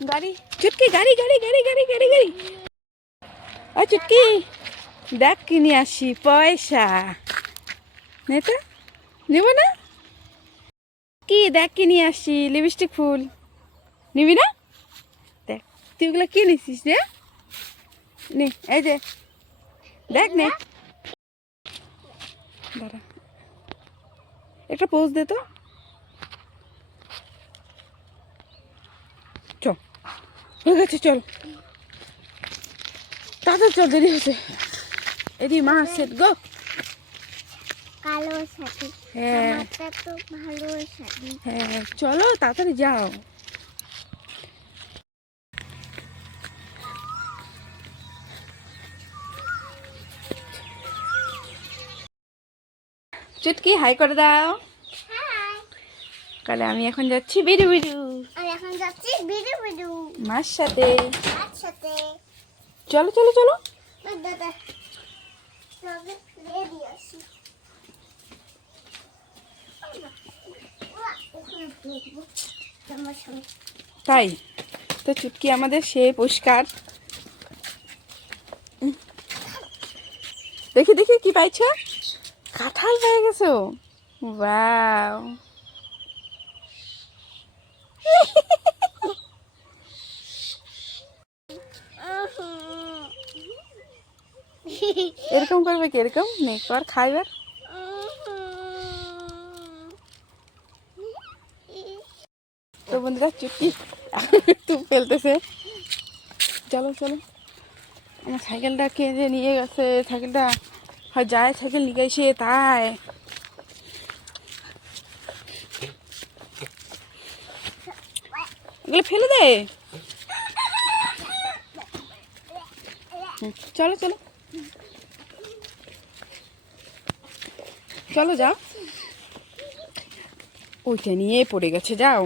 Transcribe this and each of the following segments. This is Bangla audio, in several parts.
গাড়ি চুটকি, গাড়ি গাড়ি গাড়ি গাড়ি গাড়ি গাড়ি। ও চুটকি, দেখ কিনে আসি, পয়সা নে তো, নেব না কি? দেখ কিনে আসি, লিপস্টিক ফুল নিবি না? দেখ তুই ওগুলো কি নিছিস রে? নে এই যে দেখ, নে দাঁড়া একটা পোজ দে তো। চল হয়ে গেছে, চল তাড়াতাড়ি চল, দেরি হয়েছে। এদি মা সেট গো। কালো শাড়ি, হ্যাঁ আমারটা তো ভালো শাড়ি। হ্যাঁ চলো তাড়াতাড়ি যাও। চুটকি হাই করে দাও। হাই, কালে আমি এখন যাচ্ছি বিড়ু বিড়ু আর এখন যাচ্ছি বিড়ু বিড়ু মার সাথে। একসাথে। চলো চলো চলো। দাদা সবে রেডি আছি। তাই তো চুটকি আমাদের সে পুরস্কার। দেখি দেখি কি পাইছ? কাঁঠাল পেয়ে গেছো, ওয়াও। এরকম করবে কি? এরকম নে কর, খাইবার। তো বন্ধুরা চুটকি একটু ফেলতেছে। চলো চলো, আমার সাইকেলটা কে যে নিয়ে গেছে, সাইকেলটা হয় যায় সাইকেল নিয়ে গেছে তাই। এগুলো ফেলে দে। চলো চলো চলো যাও। ওইটা নিয়ে পড়ে গেছে, যাও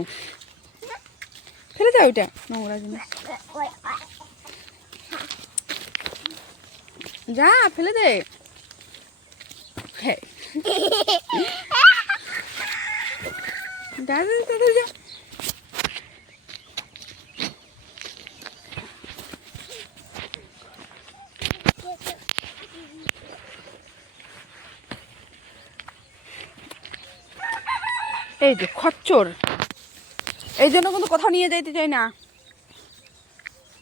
ফেলে দাও ওইটা, নোংরা জিনিস। যা ফেলে দে। হ্যাঁ দাদা দাদা যা। এই যে খচ্চর, এই জন্য কিন্তু কোথাও নিয়ে যাইতে চাই না।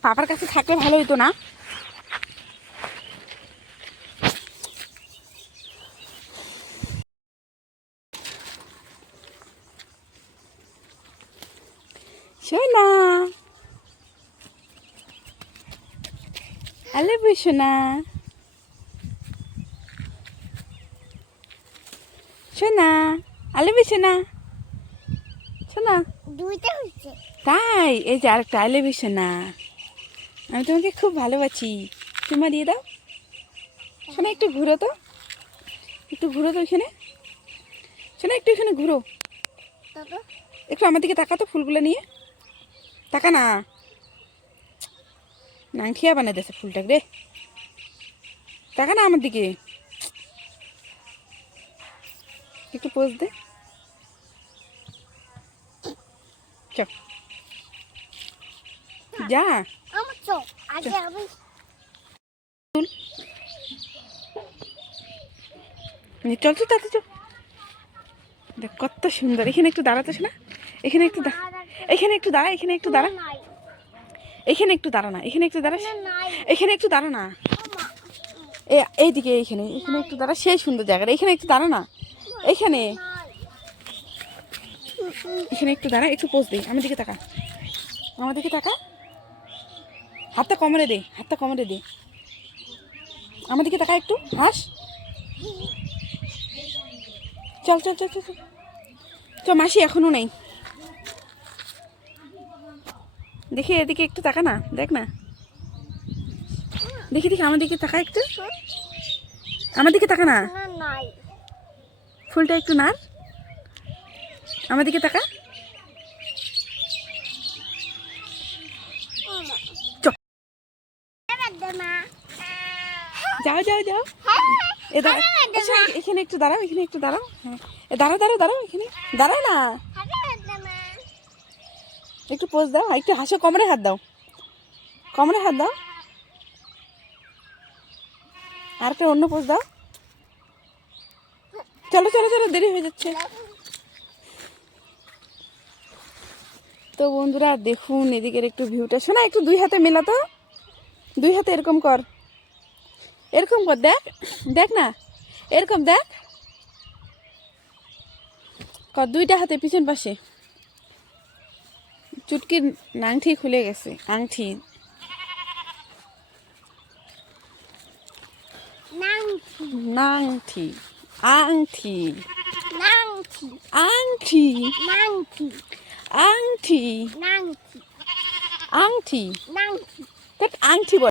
পাপার কাছে থাকলে ভালো হইতো না? সোনা আলে সোনা, সোনা আলে সোনা, সোনা। দুইটা হচ্ছে। তাই এই যে আরেকটা আলে সোনা, আমি তোমাকে খুব ভালোবাসি, চুমা দিয়ে দাও। শোনা একটু ঘুরো তো, একটু ঘুরো তো ওইখানে। শোনা একটু এখানে ঘুরো, দাদা একটু আমার দিকে তাকা তো, ফুলগুলো নিয়ে তাকা না। নাংঠিয়া বানাই দিয়েছে ফুলটাকে রে, তাকা না আমার দিকে, একটু পোজ দে। চ যা। আমার তো আগে আমি চল তো তাতে চল। দেখ কত সুন্দর, এখানে একটু দাঁড়াতো না, এখানে একটু এখানে একটু দাঁড়া, এখানে একটু দাঁড়া, নাই এখানে একটু দাঁড়া না, এখানে একটু দাঁড়া, নাই এখানে একটু দাঁড়া না। এইদিকে এইখানে, এখানে একটু দাঁড়া, সেই সুন্দর জায়গাটা, এখানে একটু দাঁড়া না, এখানে এখানে একটু দাঁড়া, একটু পোজ দে, আমার দিকে তাকা, আমার দিকে তাকা, হাতটা কমরে দে, হাতটা কমরে দে, আমার দিকে তাকা, একটু হাস। চল চল চল চল চল, চ মাসি এখনো নেই। দেখি এদিকে একটু তাকা না, দেখ না, দেখি দেখি আমার দিকে তাকা, একটু আমার দিকে তাকা না, নাই ফুলটা একটু নাড়, আমার দিকে তাকা। যাও যাও যাও, এ দাঁড়া, এখানে একটু দাঁড়াও, এখানে একটু দাঁড়াও, হ্যাঁ দাঁড়াও দাঁড়াও দাঁড়াও, এখানে দাঁড়াও না। একটু পোজ দাও, একটু হাসো, কোমরে হাত দাও, কোমরে হাত দাও, আর একটা অন্য পোজ দাও। চলো চলো চলো, দেরি হয়ে যাচ্ছে। তো বন্ধুরা দেখুন এদিকের একটু ভিউটা, শোনা একটু দুই হাতে মেলা তো, দুই হাতে এরকম কর, এরকম কর, দেখ দেখ না, এরকম দেখ কর, দুইটা হাতে পিছন পাশে। চুটকির আংটি খুলে গেছে, আংটি নাংটি আংটি নাংটি আংটি নাংটি আংটি নাংটি আংটি নাংটি আংটি বল।